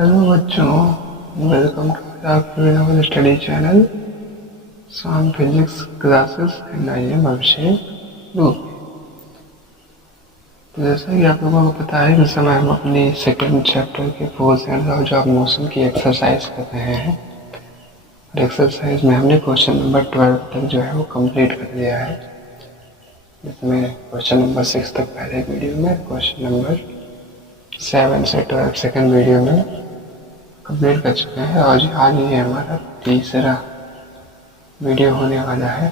Hello बच्चों, welcome to आपके study channel Shyam physics classes and I am Abhishek Dubey. तो जैसा कि आप लोगों को पता है, इस समय हम अपनी सेकेंड चैप्टर के force and laws of motion की एक्सरसाइज कर रहे हैं। और एक्सरसाइज में हमने क्वेश्चन नंबर 12 तक जो है वो कंप्लीट कर लिया है, जिसमें क्वेश्चन नंबर 6 तक पहले वीडियो में, क्वेश्चन नंबर 7 से 12 सेकेंड वीडियो में कंप्लीट कर चुके हैं। और आज ये हमारा तीसरा वीडियो होने वाला है।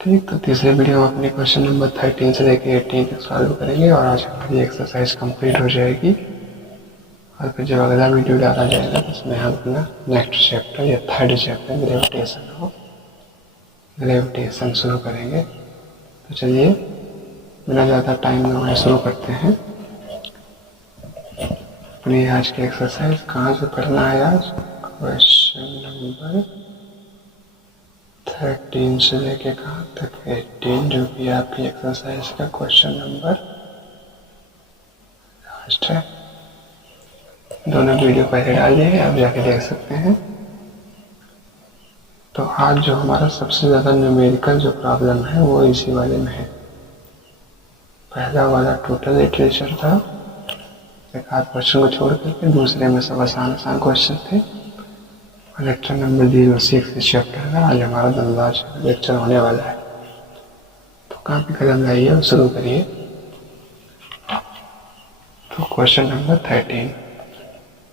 ठीक, तो तीसरे वीडियो में अपने क्वेश्चन नंबर 13 से लेकर 18 तक सॉल्व करेंगे और आज हमारी एक्सरसाइज कंप्लीट हो जाएगी। और फिर जब अगला वीडियो डाला जाएगा तो उसमें हम अपना नेक्स्ट चैप्टर या थर्ड चैप्टर ग्रेविटेशन शुरू करेंगे। तो चलिए बिना ज़्यादा टाइम लगाए शुरू करते हैं अपनी आज की एक्सरसाइज। कहाँ से करना है आज? क्वेश्चन नंबर 13 से लेके कहाँ तक? 18, जो कि आपकी एक्सरसाइज का क्वेश्चन नंबर लास्ट है। दोनों वीडियो पहले डाल दिए हैं, आप जाके देख सकते हैं। तो आज जो हमारा सबसे ज़्यादा न्यूमेरिकल जो प्रॉब्लम है वो इसी वाले में है। पहला वाला टोटल लिटरेचर था, एक आध क्वेश्चन को छोड़ करके, दूसरे में सब आसान आसान क्वेश्चन थे। लेक्चर नंबर 06 इस चैप्टर का आज हमारा दंदाज लेक्चर होने वाला है। तो कापी कलम लाइए और शुरू करिए। तो क्वेश्चन नंबर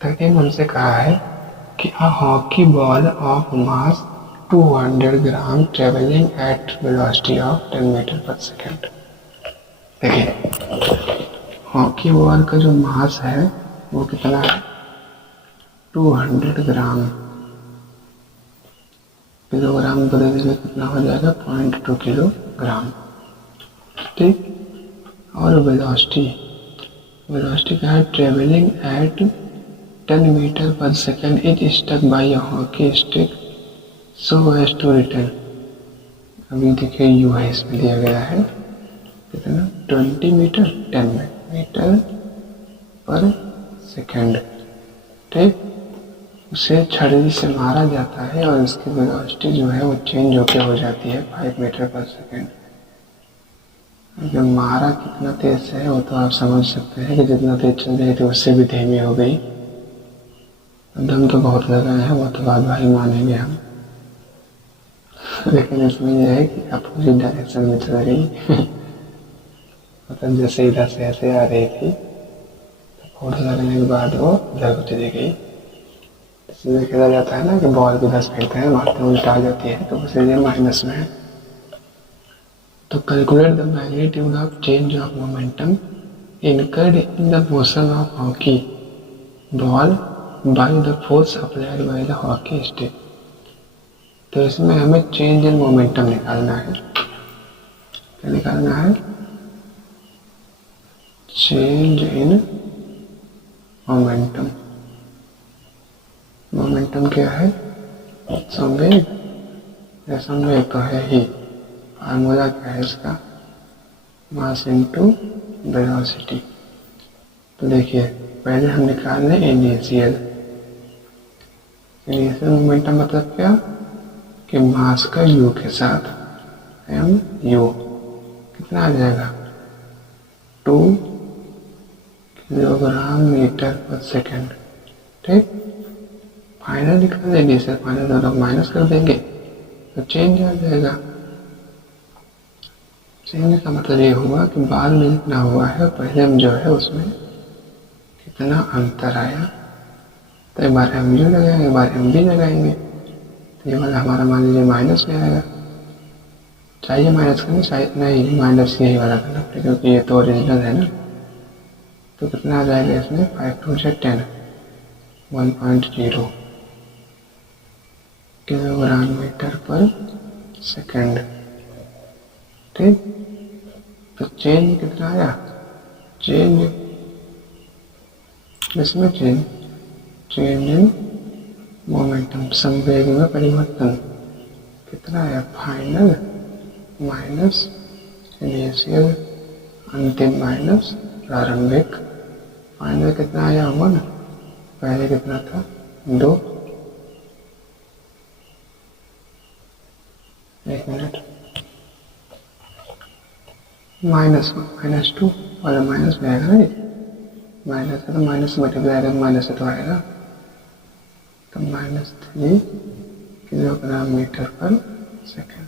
13 हमसे कहा है कि a hockey ball of mass 200 gram travelling at velocity of 10 metre per second. देखिए, हॉकी बॉल का जो मास है वो कितना है? 200 ग्राम। किलोग्राम बदल देंगे कितना हो जाएगा? 0.2 किलोग्राम। ठीक, और वेलोसिटी क्या है? Travelling at 10 metre per second is struck by a hockey stick so as to return. अभी देखिए यू है, इसमें दिया गया है कितना? 20 मीटर 10 मीटर पर सेकेंड। ठीक, उसे छड़ी से मारा जाता है और उसकी वेलोसिटी जो है वो चेंज होकर हो जाती है 5 मीटर पर सेकेंड। जब मारा कितना तेज से है वो तो आप समझ सकते हैं कि जितना तेज चल रही थी उससे भी धीमी हो गई। दम तो बहुत लगा है, वो तो बात भाई मानेंगे हम। लेकिन इसमें यह है कि अपोजिट डायरेक्शन में चल गई। मतलब जैसे इधर से ऐसे आ रही थी तो फोर्स लगने के बाद वो इधर को चली गई। इसलिए कहा जाता है ना कि बॉल को 10 फेंकते हैं, मारते उल्टा आ जाती है, तो इसलिए माइनस में है। तो calculate the magnitude of change of momentum incurred in the motion of hockey ball by the force applied by the hockey stick. तो इसमें हमें चेंज इन मोमेंटम निकालना है। क्या निकालना है? Change in momentum. मोमेंटम क्या है? संवेग। या संवेग तो है ही। फार्मूला क्या है इसका? मास इनटू वेलोसिटी। तो देखिए, पहले हम निकाल लें इनिशियल मोमेंटम। मतलब क्या? कि मास का यू के साथ एम यू कितना आ जाएगा? 2 किलोग्राम मीटर पर सेकेंड। ठीक, फाइनल निकाल देंगे, इसे फाइनल तो लोग माइनस कर देंगे तो चेंज आ जाएगा। चेंज का मतलब ये हुआ कि बाद में जितना हुआ है पहले में जो है उसमें कितना अंतर आया। तो एक बार एम यू लगाएंगे, एक बार एम बी लगाएंगे, तो ये वाला हमारा मान लीजिए माइनस में आएगा। चाहिए माइनस करना? चाहिए नहीं, माइनस यही वाला करना पड़ेगा क्योंकि ये तो ओरिजिनल है ना। तो कितना आ जाएगा इसमें? 5 2 10 1.0 किलोग्राम मीटर पर सेकेंड। ठीक, तो चेंज कितना आया? चेंज इसमें चेंज इन मोमेंटम, संवेग में परिवर्तन कितना आया? फाइनल माइनस इनिशियल, अंतिम माइनस प्रारंभिक। फाइनल कितना आया? 1 पहले कितना था 2, एक मिनट, -1 -2 और माइनस में आएगा ना, माइनस है तो माइनस मल्टीप्लाई आएगा, माइनस है तो आएगा, तो -3 किलोग्राम मीटर पर सेकेंड।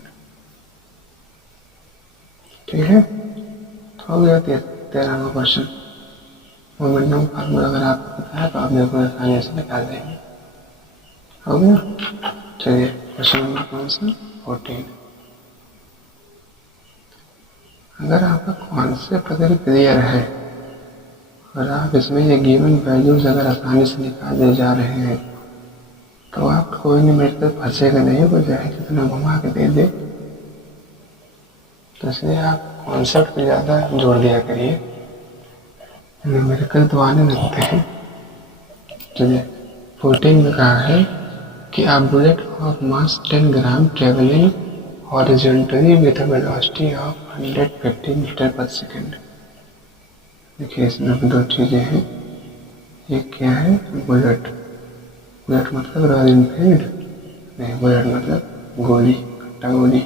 ठीक है, तो हो गया 13वां क्वेश्चन। मोमेंटम फार्मूला अगर आपको पता है तो आप बिल्कुल आसानी से निकाल देंगे। हो गया। चलिए क्वेश्चन नंबर कौन सा 14। अगर आपका कॉन्सेप्ट अगर क्लियर है और आप इसमें ये गिवन वैल्यूज अगर आसानी से निकाले जा रहे हैं तो आप कोई नहीं मेरे तक फंसेगा नहीं, वो चाहे कितना घुमा के दे दे। तो इसलिए आप कॉन्सेप्ट पे ज़्यादा जोर दिया करिए, मेरे कल तो आने लगते हैं। चलिए 14 में कहा है कि a bullet of mass 10 gram traveling horizontally with a velocity of 150 metre per second. देखिए इसमें दो चीज़ें हैं, एक क्या है बुलेट, बुलेट मतलब रॉयल इनफील्ड नहीं, बुलेट मतलब गोली, कट्टा गोली,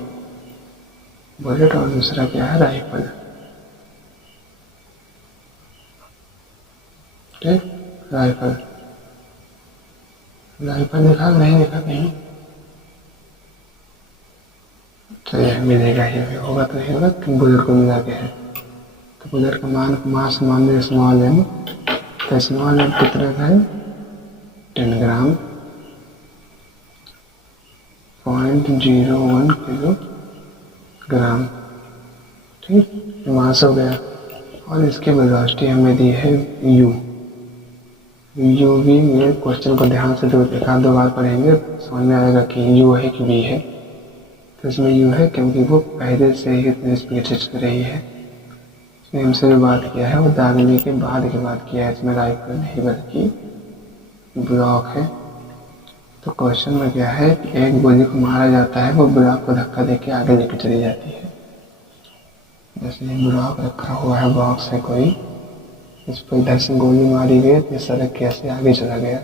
बुलेट, और दूसरा क्या है राइफल। ठीक, राइफल, राइफल देखा नहीं देखा कहीं, चलिए मिलेगा ही, होगा तो नहीं होगा, बुलेट को मिला के है। तो बुलेट का मास मान लिया स्मॉल एम, तो स्मॉल एम कितना है 10 ग्राम, 0.01 किलो ग्राम। ठीक, मास हो गया, और इसकी वेलोसिटी हमें दी है u। u v में क्वेश्चन को ध्यान से जो एक आध 2 बार पढ़ेंगे समझ में आएगा कि u है कि v है। तो इसमें u है क्योंकि वो पहले से ही इतनी स्पीड से चल रही है। इसमें हमसे जो बात किया है वो दागने के बाद की बात किया है, इसमें राइफल नहीं बल्कि ब्लॉक है। तो क्वेश्चन में क्या है कि एक गोली को मारा जाता है, वो ब्लॉक को धक्का देके आगे लेके चली जाती है। जैसे ब्लॉक रखा हुआ है, बॉक्स है कोई, इस पर इधर से गोली मारी गई तो सड़क कैसे आगे चला गया,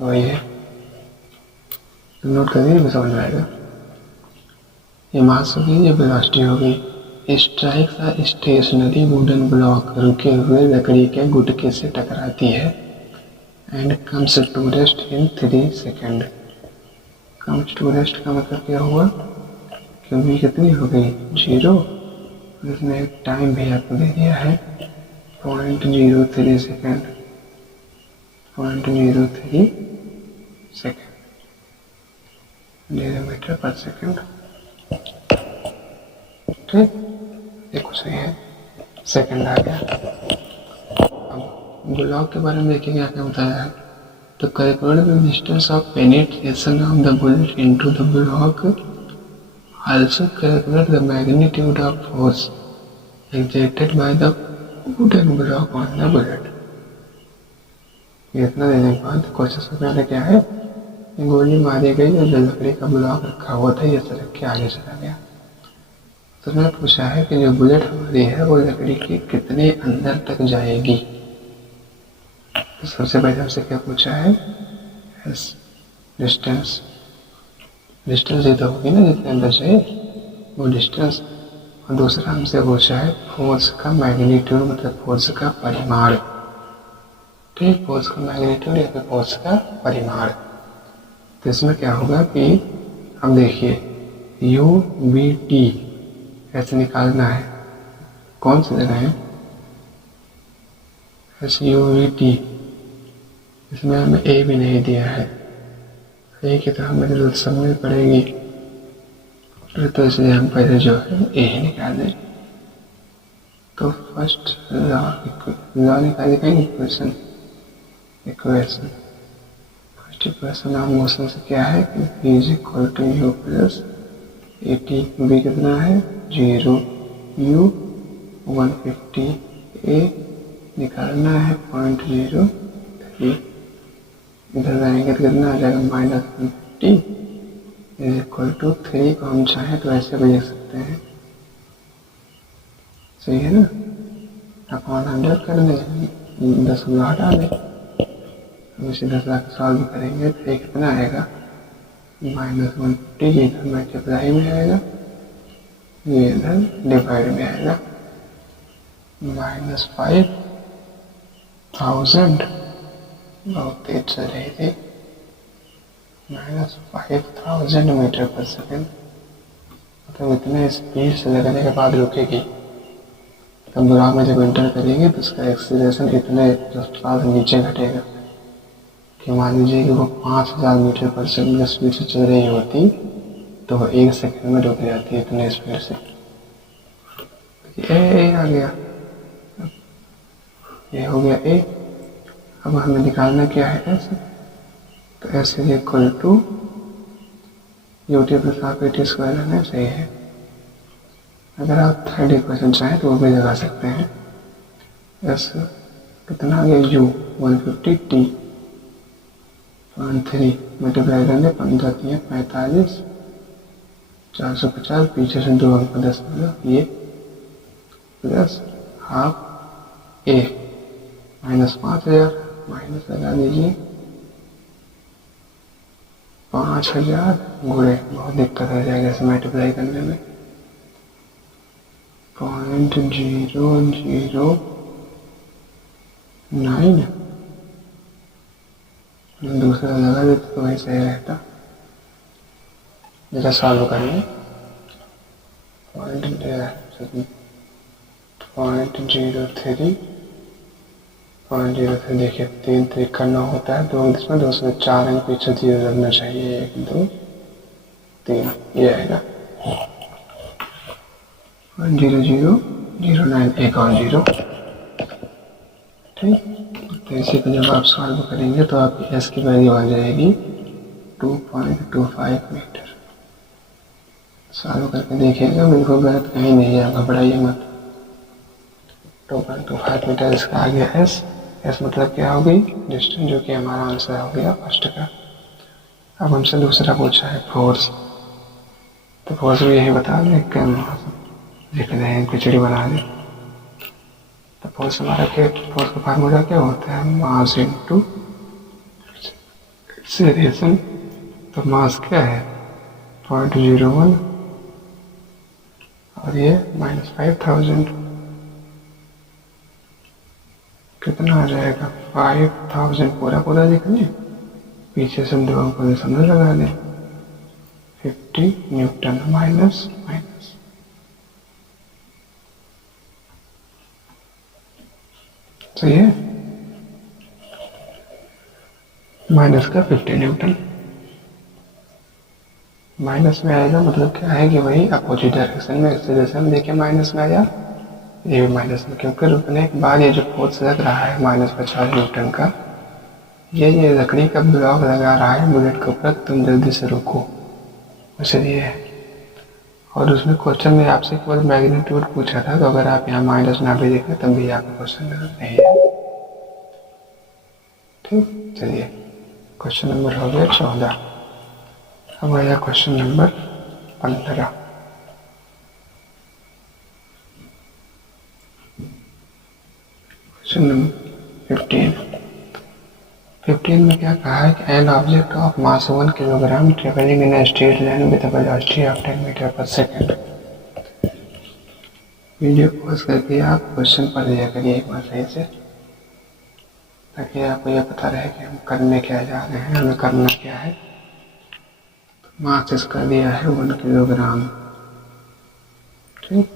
वही है। नोट करिए भी समझ में आएगा। ये मास हो गई, ये वेलोसिटी हो गई। स्ट्राइक का स्टेशनरी वुडन ब्लॉक रुके हुए लकड़ी के गुटके से टकराती है and comes to rest in 3 second. Comes to rest का मतलब क्या हुआ, क्योंकि कितनी हो गई 0, इसमें एक टाइम भी आपको दे दिया है 0.03 second, 0.03 second, 0 metre per second. ठीक, ये कुछ नहीं है, सेकेंड आ गया। अब ब्लॉक के बारे में देखिए क्या क्या बताया है। तो calculate the distance of penetration of the bullet into the block, also calculate the magnitude of force exerted by the wooden block on the bullet। इतना देने के बाद क्वेश्चन से पहले क्या है, गोली मारी गई और जो लकड़ी का ब्लॉक रखा हुआ था ये सड़क के आगे चला गया। तो मैंने पूछा है कि जो बुलेट हमारी है वो लकड़ी के कितने अंदर तक जाएगी। तो सबसे पहले हमसे क्या पूछा है, डिस्टेंस, डिस्टेंस ये तो होगी ना जितने अंदर जाए वो डिस्टेंस। और दूसरा हमसे पूछा है फोर्स का मैग्नीट्यूड, मतलब फोर्स का परिमाण। ठीक, फोर्स का मैग्नीट्यूड या फिर फोर्स का परिमाण। तो इसमें क्या होगा कि अब देखिए यू वी टी ऐसे निकालना है, कौन सी जगह है एस यू वी टी, इसमें हमें ए भी नहीं दिया है, ए की तो हमें जरूरत समझनी पड़ेगी, तो इसलिए हम पहले जो है ए ही निकाल दें। तो फर्स्ट लॉ निकाल देंगे, equation, equation first equation of motion से क्या है कि v is equal to U plus A T, B कितना है 0, u 150, ए निकालना है 0.03, इधर जाएंगे तो कितना आ जाएगा -150 इज इक्वल टू 3 को हम चाहें तो ऐसे भी लिख सकते हैं, सही है ना, अपॉन 100 कर दें, 10 हटा दें, तो सीधा सा सॉल्व करेंगे तो एक कितना आएगा -150, इधर मल्टीप्लाई में आएगा, ये इधर डिवाइड में आएगा। -5000 बहुत तेज चल रही थी, -5000 मीटर पर सेकेंड, मतलब इतने स्पीड से लगने के बाद रुकेगी। तब बुरा में जब एंटर करेंगे तो उसका एक्सीलरेशन इतने रफ्तार से नीचे घटेगा कि मान लीजिए कि वो 5000 मीटर पर सेकंड की स्पीड से चल रही होती तो वो 1 सेकंड में रुक जाती है इतने स्पीड से। ए आ गया, ये हो गया ए। अब हमें निकालना क्या है एस, तो S is equal to UT plus half AT square है, सही है। अगर आप थर्ड इक्वेशन चाहें तो वो भी लगा सकते हैं। एस कितना आ गया यू 150 टी 3 मल्टीप्लाई करेंगे 15 3 45 450, पीछे से 2 अंक 10 ये प्लस हाफ ए -5000 माइनस लगा दीजिए 5000 गुणे, बहुत दिक्कत हो जाएगा इसे मल्टीप्लाई करने में, 0.009 दूसरा लगा देते तो वही सही रहता। जरा सॉल्व करिए, 0.03 देखिए 3 3 करना होता है, 2 इसमें 2 में 4 अंक पीछे 0 लगना चाहिए, 1 2 3 ये आएगा 0.0009, एक और 0। ठीक, तो इसी को जब आप सॉल्व करेंगे तो आपकी एस की वैल्यू आ जाएगी 2.25 मीटर। सॉल्व करके देखिएगा, बिल्कुल गलत कहीं नहीं है, घबराइए मत। 2.25 मीटर इसका आ गया एस। एस मतलब क्या हो गई डिस्टेंस, जो कि हमारा आंसर हो गया फर्स्ट का। अब हमसे दूसरा पूछा है फोर्स, तो फोर्स भी यही बता दें, लिख रहे हैं खिचड़ी बना दें। तो फोर्स हमारा क्या, फोर्स का फार्मूला क्या होता है, मास इनटू एक्सीलरेशन। तो मास क्या है 0.01 और ये -5000, कितना आ जाएगा 5000 पूरा पूरा लिख लें, पीछे से 2 अंक दशमलव लगा दें, 50 न्यूटन माइनस माइनस, सही है, माइनस का 50 न्यूटन माइनस में आएगा, मतलब क्या है कि वही अपोजिट डायरेक्शन में एक्सीलरेशन देखिए माइनस में आया, ये भी माइनस में, क्योंकि रुकने के बाद ये जो फोर्स लग रहा है -50 न्यूटन का, ये लकड़ी का ब्लॉक लगा रहा है बुलेट के ऊपर, तुम जल्दी से रुको, इसलिए है। और उसमें क्वेश्चन में आपसे केवल मैग्नीट्यूड पूछा था, तो अगर आप यहाँ माइनस ना भी देखें तब भी आपका क्वेश्चन गलत नहीं है। ठीक, चलिए क्वेश्चन नंबर हो गया 14। अब आया क्वेश्चन नंबर 15। क्वेश्चन नंबर 15 में क्या कहा है कि an object of mass 1 kilogram travelling in straight line with velocity of 10 metre per second. Video pause करके आप क्वेश्चन पढ़ लिया करिए एक बार सही से, ताकि आपको यह पता रहे कि हम करने क्या जा रहे हैं, हमें करना क्या है। मास इसका दिया है 1 किलोग्राम, ठीक,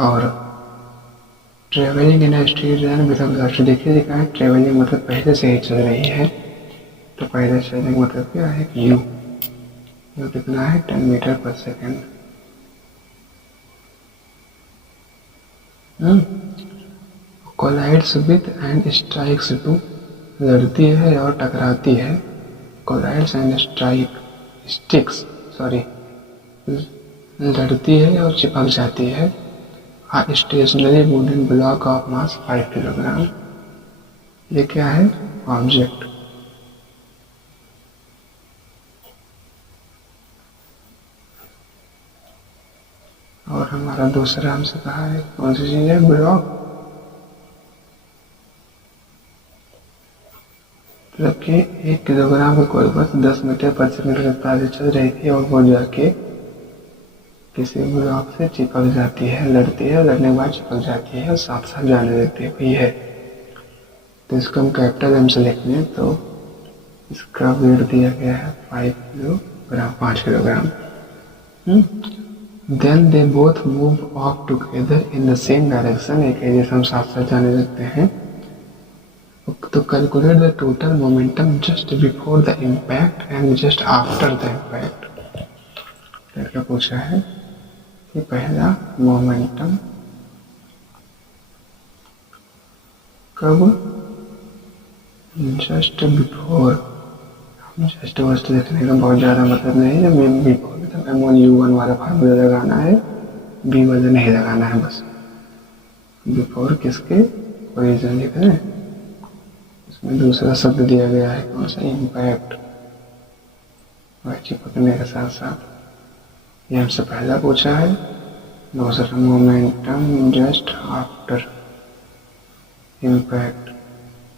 और travelling in straight line with velocity, देखिए लिखा है ट्रेवलिंग मतलब पहले से ही चल रही है, तो पहले चलने का मतलब क्या है यू, यू कितना है 10 metre per second. Collides with and strikes to, लड़ती है और टकराती है, कोलाइड्स एंड स्टिक्स सॉरी, लड़ती है और चिपक जाती है, stationary wooden block of mass 5 kilogram. ये क्या है ऑब्जेक्ट, और हमारा दूसरा हमसे कहा है कौन सी चीज है ब्लॉक, मतलब कि 1 किलोग्राम की कोई बस 10 मीटर पर सेकंड की रफ्तार से चल रही थी और वो जाके किसी ब्लॉक से चिपक जाती है, लड़ती है, लड़ने के बाद चिपक जाती है और साथ साथ जाने लगती है, वही है। तो इसको हम कैपिटल एम से लिख लें तो इसका वेट दिया गया है 5 kilogram. Then they both move off together in the same direction, एक जैसे हम साथ साथ जाने लगते हैं। तो calculate the total momentum just before the impact and just after the impact. लड़का पूछा है कि पहला मोमेंटम कब, जस्ट बिफोर, हम जस्ट वस्ट लिखने का बहुत ज़्यादा मतलब नहीं है, जब बिफोर मतलब M1U1 वाला फार्मूला लगाना है, बी वाला नहीं लगाना है, बस बिफोर किसके ओरिजिन लिख रहे हैं। इसमें दूसरा शब्द दिया गया है कौन सा, इम्पैक्ट, वह चिपकने के साथ साथ। ये हमसे पहला पूछा है। दूसरा मोमेंटम जस्ट आफ्टर इम्पैक्ट,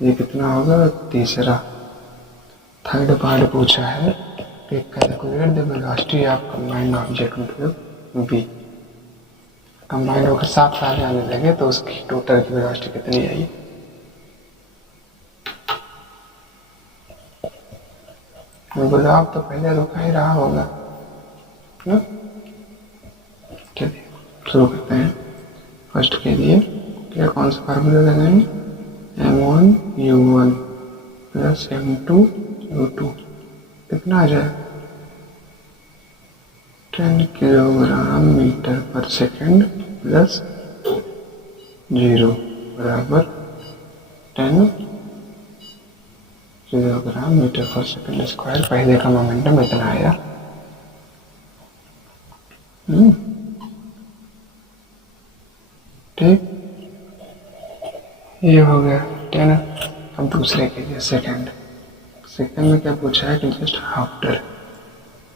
ये कितना होगा, तीसरा। थर्ड पार्ट पूछा है कि calculate the velocity of combined object, मतलब बी कंबाइंड होकर साथ साथ जाने लगे तो उसकी टोटल की वेलोसिटी कितनी आई। ब्लॉक तो पहले रुका ही रहा होगा। चलिए शुरू करते हैं। फर्स्ट के लिए क्या कौन सा फार्मूला लगाएंगे, M1U1 प्लस M2U2 कितना आ जाए, 10 kilogram metre per second plus 0 बराबर 10 kilogram metre per second square. पहले का मोमेंटम इतना आया। ठीक, ये हो गया 10। अब दूसरे के लिए सेकेंड में क्या पूछा है कि जस्ट आफ्टर।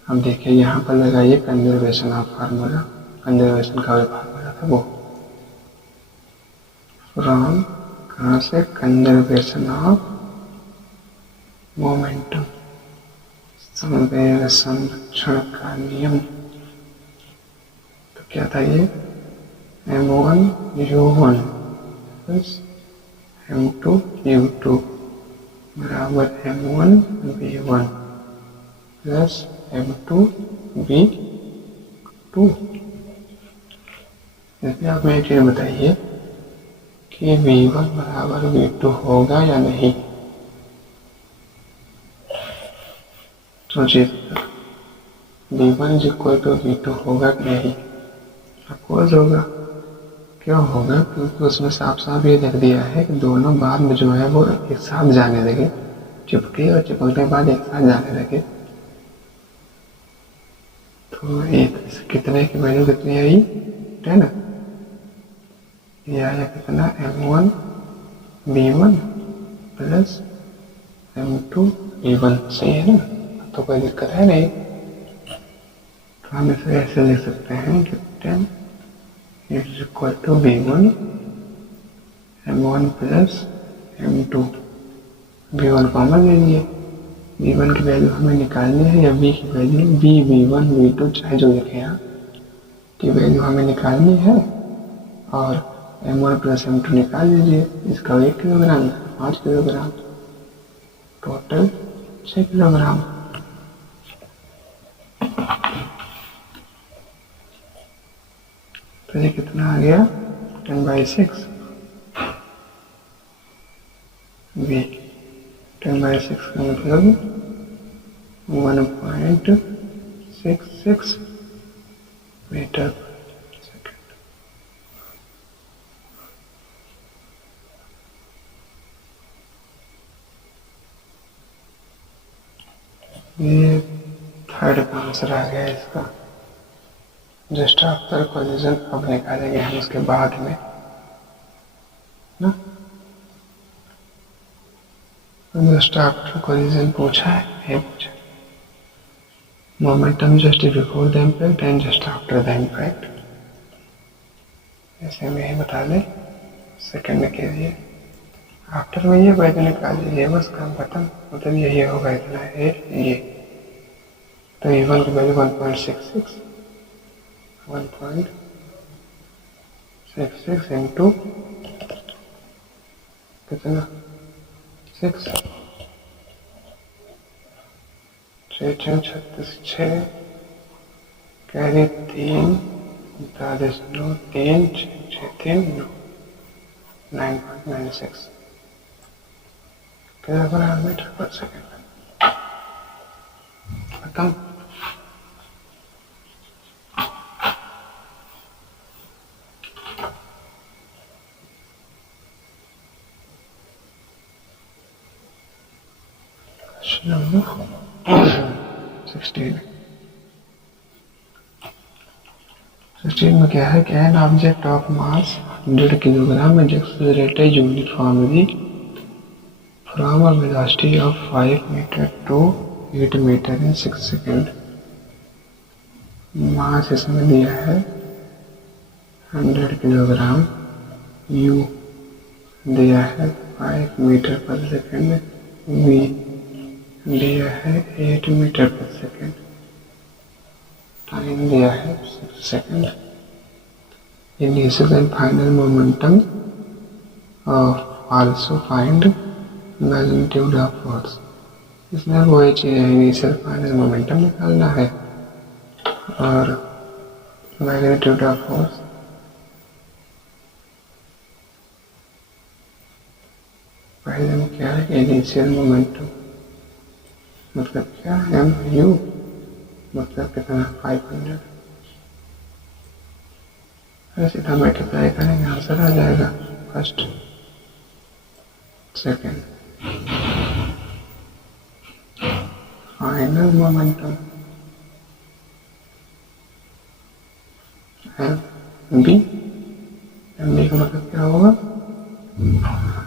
अब देखिए यहाँ पर लगाइए कंजर्वेशन ऑफ फार्मूला, कंजर्वेशन का फार्मूला था वो, फ्रॉम कहाँ से, कंजर्वेशन ऑफ मोमेंटम, संरक्षण का नियम। तो क्या था ये, M1U1 प्लस M2U2 बराबर M1V1 प्लस M2V2। इसलिए आप एक चीज बताइए कि V1 बराबर V2 होगा या नहीं, सोचिए। V1 is equal to V2 होगा कि नहीं, अफकोर्स होगा। क्यों होगा, क्योंकि उसमें साफ साफ ये लिख दिया है कि दोनों बाद में जो है वो एक साथ जाने लगे, चिपके और चिपकने के बाद एक साथ जाने लगे। तो एक कितने की वैल्यू कितनी आई, 10। ये आया कितना, M1V1 प्लस M2V1, सही है ना, तो कोई दिक्कत है नहीं। तो हम इसे ऐसे लिख सकते हैं कि 10 is equal to V1 M1 plus M2, V1 common ले लिए, V1 की वैल्यू हमें निकालनी है, या V की वैल्यू, V1 V2 चाहे जो लिखे यहाँ की वैल्यू हमें निकालनी है, और M1 प्लस M2 निकाल लीजिए। इसका 1 किलोग्राम, 5 किलोग्राम, टोटल 6 किलोग्राम। तो ये कितना आ गया, 10/6 V, 10/6 का मतलब 1.66 मीटर पर सेकेंड। ये थर्ड का आंसर आ गया इसका। जस्ट आफ्टर कोलिजन अब निकालेंगे हम उसके बाद में ना। जस्ट आफ्टर कोलिजन पूछा है, ये पूछा momentum just before the impact and just after the impact, ऐसे में ही बता दें। सेकंड के लिए आफ्टर में ये वैल्यू निकाल लीजिए, बस काम खत्म। मतलब यही होगा इतना है ये। तो E1 की वैल्यू 1.66 इंटू कितना 6, 6 carry 3 3 3 9.96 kilogram metre per second. खत्म। क्वेश्चन नंबर 16 में क्या है कि an object of mass 100 kilogram is accelerated uniformly from a velocity of 5 meter to 8 meter in 6 second. मास इसमें दिया है 100 किलोग्राम, यू दिया है 5 मीटर पर सेकेंड, वी दिया है 8 मीटर पर सेकेंड, टाइम दिया है 6 second. Initial and final momentum also find magnitude of force. इसमें वही चीज़ है, इनिशियल फाइनल मोमेंटम निकालना है और मैग्नीट्यूड ऑफ फोर्स। पहले में क्या है, इनिशियल मोमेंटम मतलब क्या है, mu मतलब कितना 500, सीधा मल्टीप्लाई करेंगे आंसर आ जाएगा। First second final momentum M B का मतलब क्या होगा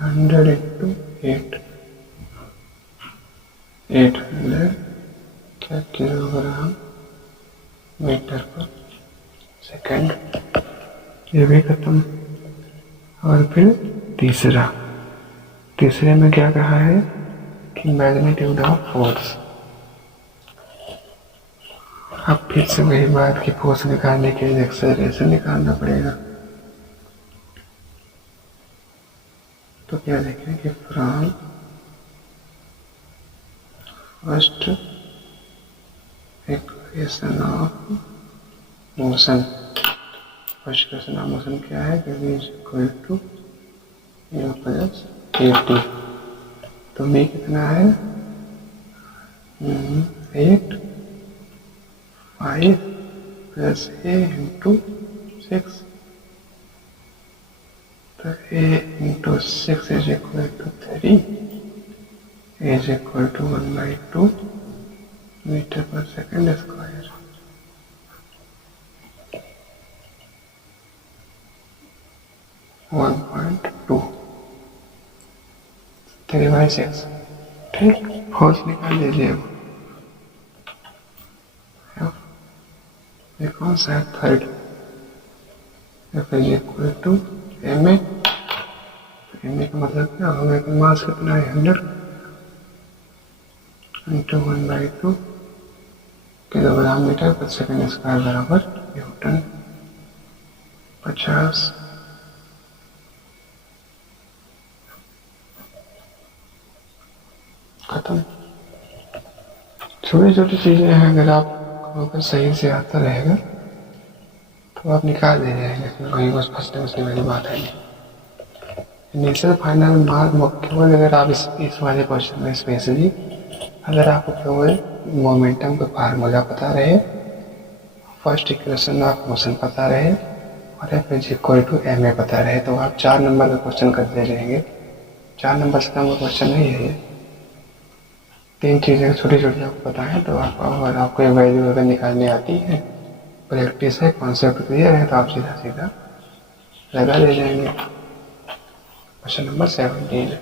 100 into 800 kilogram metre per second. ये भी खत्म। और फिर तीसरे में क्या कहा है कि मैग्नीट्यूड ऑफ फोर्स। अब फिर से वही बात की फोर्स निकालने के लिए एक्सेलरेशन निकालना पड़ेगा। तो क्या देखें कि from first equation of motion, first equation of motion क्या है कि v is equal to u plus at। तो v कितना है 8 5 प्लस a इंटू 6। तो a into 6 is equal to 3 is equal to 1/2 metre per second square. One point 3/6। ठीक, force निकाल लीजिए। ये कौन सा है, third. F is equal to M A. M A का मतलब क्या होगा कि मास कितना है 100 into 1/2 kilogram metre per second square बराबर न्यूटन 50। खत्म। छोटी छोटी चीजें हैं, अगर आपको सही से आता रहेगा तो आप निकाल दे जाएंगे, कहीं बस फंसने उसने वाली बात है नहीं। इनिशियल फाइनल मार्क केवल अगर आप इस वाले क्वेश्चन में स्पेशली अगर आपको केवल मोमेंटम का फार्मूला पता रहे, फर्स्ट इक्वेशन ऑफ मोशन पता रहे और F is equal to M A पता रहे, तो आप 4 नंबर का क्वेश्चन करते रहेंगे। 4 नंबर से कम का क्वेश्चन नहीं है ये। 3 चीज़ें छोटी छोटी आपको पता है, तो अगर आपको वैल्यू अगर निकालनी आती है, प्रैक्टिस है, कॉन्सेप्ट क्लियर है, तो आप सीधा सीधा लगा ले जाएंगे। क्वेश्चन नंबर 17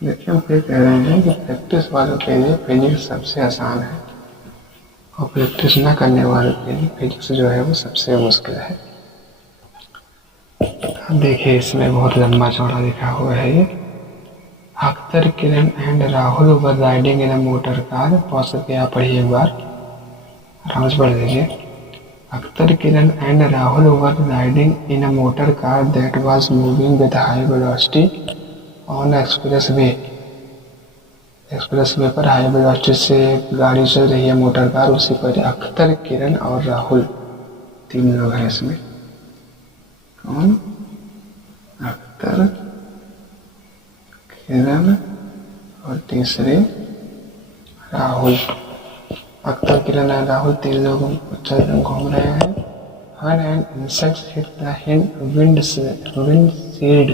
देखिए, हम फिर कह रहे हैं कि प्रैक्टिस वालों के लिए फिजिक्स सबसे आसान है और प्रैक्टिस ना करने वालों के लिए फिजिक्स जो है वो सबसे मुश्किल है। अब देखिए इसमें बहुत लंबा चौड़ा लिखा हुआ है ये। Akhtar, Kiran and Rahul were riding in a motor car. Pause करके आप पढ़िए एक बार, आराम से पढ़ लीजिए। Akhtar, Kiran and Rahul were riding in a motor car that was moving with high velocity on expressway. Expressway पर हाई वेलोसिटी से गाड़ी चल रही है, मोटर कार, उसी पर अख्तर, किरण और राहुल तीन लोग हैं इसमें। कौन? अख्तर, किरण और तीसरे राहुल। अख्तर, किरण और राहुल तीन लोग घूम रहे हैं। When an insect hit the windshield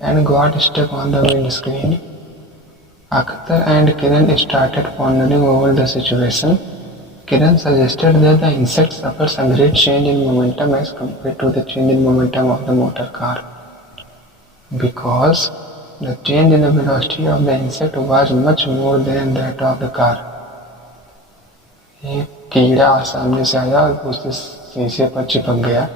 and got stuck on the windscreen, Akhtar and Kiran started pondering over the situation. Kiran suggested that the insect suffers a great change in momentum as compared to the change in momentum of the motor car, because the change in the velocity of the insect was much more than that of the car. एक कीड़ा सामने से आया और उसके शीशे पर चिपक गया।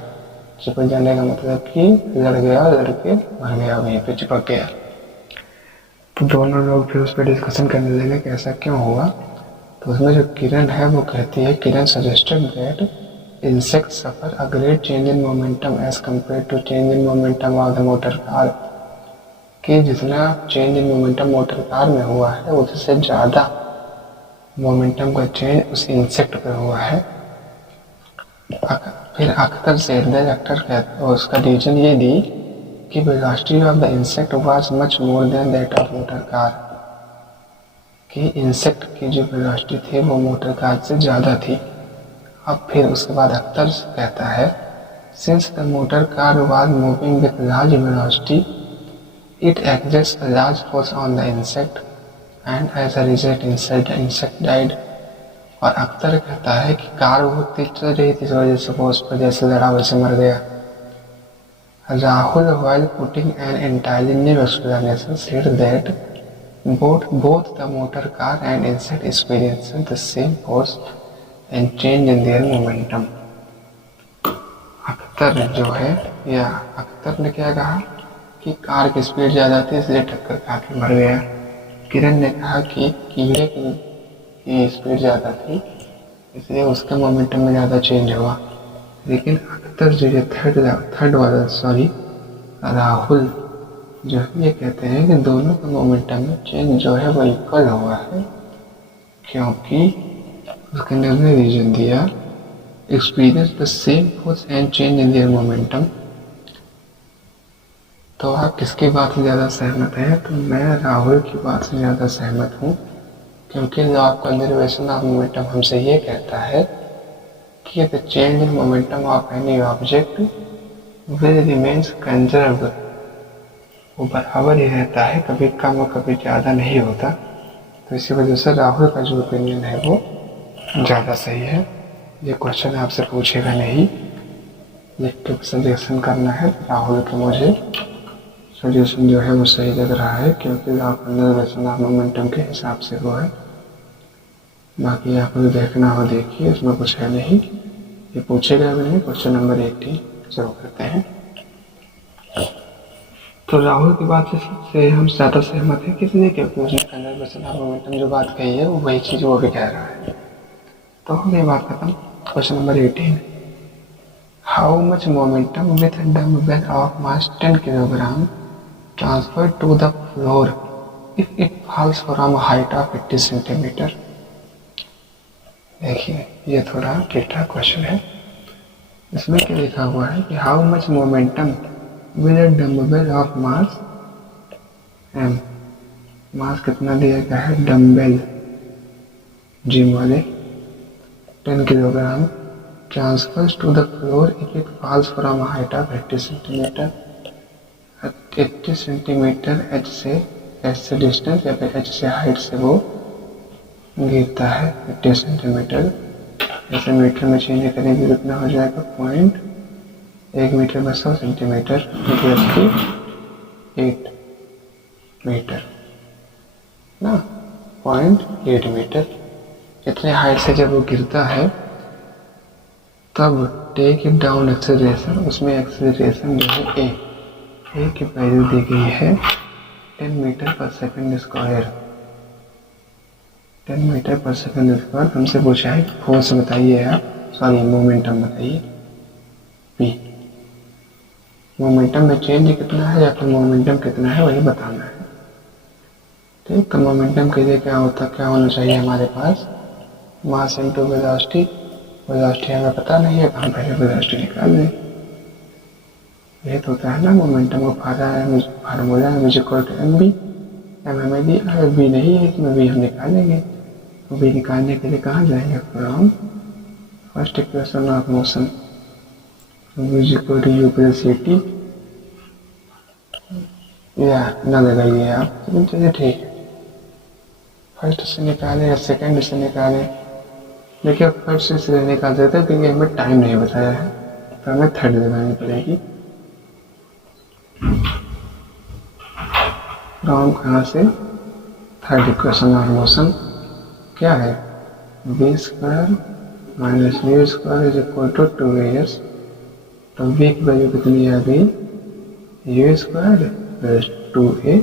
चिपक जाने का मतलब कि लड़ गया, लड़के मर गया, वहीं पे चिपक गया। तो दोनों लोग फिर उस पर डिस्कशन करने लगे कि ऐसा क्यों हुआ। तो उसमें जो किरण है वो कहती है, Kiran suggested that insect suffer a great change in momentum as compared to change in momentum of the motor car, कि जितना change in momentum motor car में हुआ है उससे ज़्यादा मोमेंटम का चेंज उस इंसेक्ट पर हुआ है। फिर अख्तर से अख्तर उसका रीजन ये दी कि velocity of the insect was much more than that of motor car, कि इंसेक्ट की जो वेलोसिटी थी वो मोटर कार से ज़्यादा थी। अब फिर उसके बाद अख्तर कहता है, since the motor car was moving with large velocity it exerts a large force on the insect and as a result insect died. और अख्तर कहता है कि कार बहुत तेज चल रही थी, इस वजह से वो उस पर जैसे लड़ा वैसे मर गया। Rahul, while putting an entirely new explanation, said that both the motor car and insect experienced the same force and change in their momentum. Akhtar जो है, या अख्तर ने क्या कहा कि कार की स्पीड ज़्यादा थी इसलिए टक्कर खा के मर गया। किरण ने कहा कि कीड़े की स्पीड ज़्यादा थी इसलिए उसके मोमेंटम में ज़्यादा चेंज हुआ। लेकिन अख्तर जो ये थर्ड वाला राहुल जो ये कहते हैं कि दोनों का मोमेंटम में चेंज जो है वो इक्वल हुआ है, क्योंकि उसके अंदर ने रीजन दिया, experience the same force and change in their momentum. तो आप किसकी बात से ज़्यादा सहमत हैं? तो मैं राहुल की बात से ज़्यादा सहमत हूँ, क्योंकि law of conservation of momentum हमसे ये कहता है कि the change in momentum of any object will remains conserved, वो बराबर ही रहता है, कभी कम और कभी ज़्यादा नहीं होता। तो इसी वजह से राहुल का जो ओपिनियन है वो ज़्यादा सही है। ये क्वेश्चन आपसे पूछेगा नहीं, लिख के सजेशन करना है। राहुल का मुझे सजेशन जो है वो सही लग रहा है, क्योंकि law of conservation of momentum के हिसाब से वो है। बाकी आपको देखना हो देखिए, इसमें कुछ है नहीं, ये पूछेगा भी नहीं। क्वेश्चन नंबर 18 शुरू करते हैं। तो राहुल की बात से हम ज़्यादा सहमत हैं, किसलिए? क्योंकि उसने कंजर्वेशन ऑफ मोमेंटम जो बात कही है वो वही चीज़ वो भी कह रहा है। तो हो गई बात खत्म। Question number 18, how much momentum with dumbbell of mass 10 kilogram transfer to the floor if it falls from height of 80 centimetre. देखिए ये थोड़ा ठीक ठाक क्वेश्चन है। इसमें क्या लिखा हुआ है कि how much momentum with a dumbbell of mass M, mass कितना दिया गया है डम्बेल जिम वाले 10 kilogram, transfers to the floor if it falls from height of 80 centimetre. 80 centimetre H से डिस्टेंस या फिर एच से हाइट से वो गिरता है 80 सेंटीमीटर। जैसे मीटर में चेंज करेंगे कितना हो जाएगा, 1 मीटर में 100 सेंटीमीटर, 8 मीटर ना, 0.8 मीटर। इतने हाइट से जब वो गिरता है तब टेक इट डाउन एक्सेलरेशन, उसमें एक्सेलरेशन जो है ए की वैल्यू दी गई है 10 मीटर पर सेकंड स्क्वायर। 10 मीटर पर सेकंड स्क्वायर हमसे पूछा है फोर्स बताइए आप, सॉरी मोमेंटम बताइए पी। मोमेंटम में चेंज कितना है या फिर मोमेंटम कितना है वही बताना है। ठीक, तो मोमेंटम के लिए क्या होना चाहिए हमारे पास, मास इनटू वेलोसिटी। वेलोसिटी हमें पता नहीं है, हम पहले वेलोसिटी निकाल लें। यही तो होता है ना मोमेंटम को फार्मूला है mv। एम हमें दिया है, v नहीं है इसमें, v हम निकालेंगे। v निकालने के लिए कहाँ जाएंगे, from first equation of motion u plus ct, या न लगाइए आप, चलिए ठीक है। फर्स्ट से निकालें या सेकंड से निकालें, देखिए फर्स्ट से इसलिए निकाल देते हैं क्योंकि हमें टाइम नहीं बताया है, तो हमें थर्ड लगानी पड़ेगी। फ्रॉम कहाँ से, थर्ड इक्वेशन ऑफ मोशन क्या है, v square minus u square is equal to 2as। तो v की वैल्यू कितनी आ गई, u square plus 2a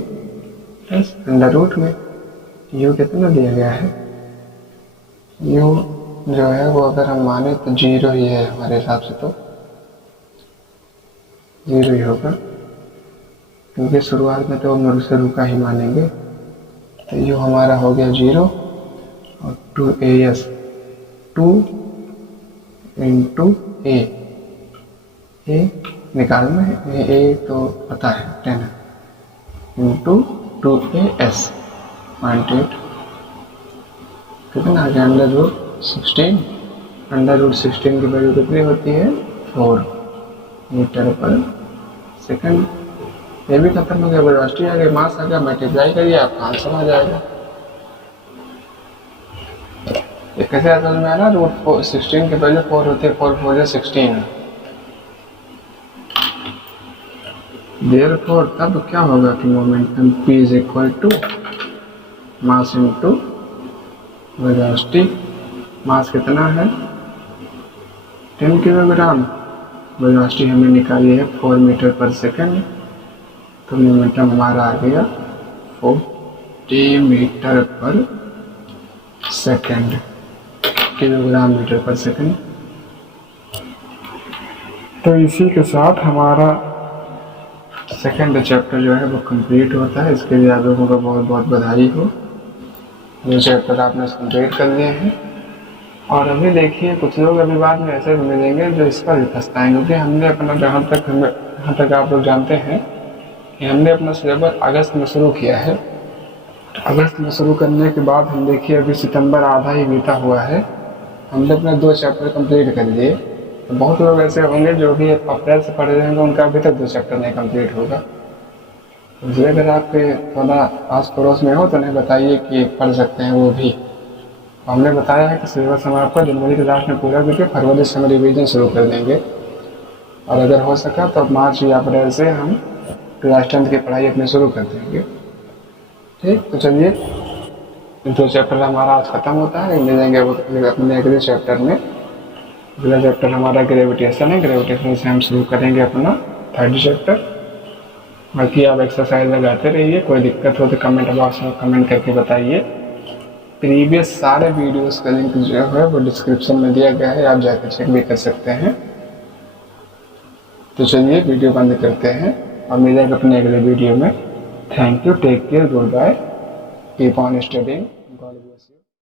plus under root में u कितना दिया गया है, u जो है वो अगर हम माने तो 0 ही है हमारे हिसाब से, तो 0 ही होगा क्योंकि शुरुआत में तो हम से रुका ही मानेंगे। तो u हमारा हो गया 0 और 2as, 2 इंटू a निकालना है, a तो पता है 10 इंटू 2as पॉइंट कितना आ गया, अंडर रूट 16। अंडर रूट 16 की वैल्यू कितनी होती है, 4 मीटर पर सेकंड। ये भी खत्म हो गया, वेलोसिटी आ गई, मास आ गया, मल्टीप्लाई करिए आपका आंसर आ जाएगा। ये कैसे आता में आना, रूट 16 की वैल्यू 4 होती है, 4 4 16। देयरफॉर तब क्या होगा कि momentum p is equal to mass into velocity. Mass कितना है 10 किलोग्राम, वेलोसिटी हमें निकाली है 4 मीटर पर सेकंड, तो मोमेंटम हमारा आ गया 40 मीटर पर सेकंड, किलोग्राम मीटर पर सेकंड। तो इसी के साथ हमारा सेकंड चैप्टर जो है वो कंप्लीट होता है। इसके लिए आप लोगों का बहुत बहुत बधाई हो, ये चैप्टर आपने कंप्लीट कर लिए हैं। और अभी देखिए कुछ लोग अभी बाद में ऐसे मिलेंगे जो इस पर भी पछताएंगे, क्योंकि हमने अपना जहाँ तक आप लोग जानते हैं कि हमने अपना सिलेबस अगस्त में शुरू किया है। अगस्त में शुरू करने के बाद हम देखिए अभी सितंबर आधा ही बीता हुआ है, हमने अपने 2 चैप्टर कंप्लीट कर लिए। तो बहुत लोग ऐसे होंगे जो भी अप्रैल से पढ़ रहे होंगे, उनका अभी तक 2 चैप्टर नहीं कंप्लीट होगा। तो अगर आपके थोड़ा आस पड़ोस में हो तो नहीं बताइए कि पढ़ सकते हैं वो भी। हमने बताया है कि सिलेबस हम आपको जनवरी के लास्ट में पूरा करके फरवरी से हम रिविजन शुरू कर देंगे, और अगर हो सका तो मार्च या अप्रैल से हम क्लास 10 की पढ़ाई अपने शुरू कर देंगे। ठीक, तो चलिए 2 चैप्टर हमारा आज ख़त्म होता है, मिल जाएंगे अपने अगले चैप्टर में। अगला चैप्टर हमारा ग्रेविटेशन है, ग्रेविटेशन से हम शुरू करेंगे अपना 3rd चैप्टर। बाकी आप एक्सरसाइज लगाते रहिए, कोई दिक्कत हो तो कमेंट बॉक्स में कमेंट करके बताइए। प्रीवियस सारे वीडियोस का लिंक जो है वो डिस्क्रिप्शन में दिया गया है, आप जाकर चेक भी कर सकते हैं। तो चलिए वीडियो बंद करते हैं और मिलेंगे अपने अगले वीडियो में। Thank you, take care, goodbye, keep on studying, God bless you.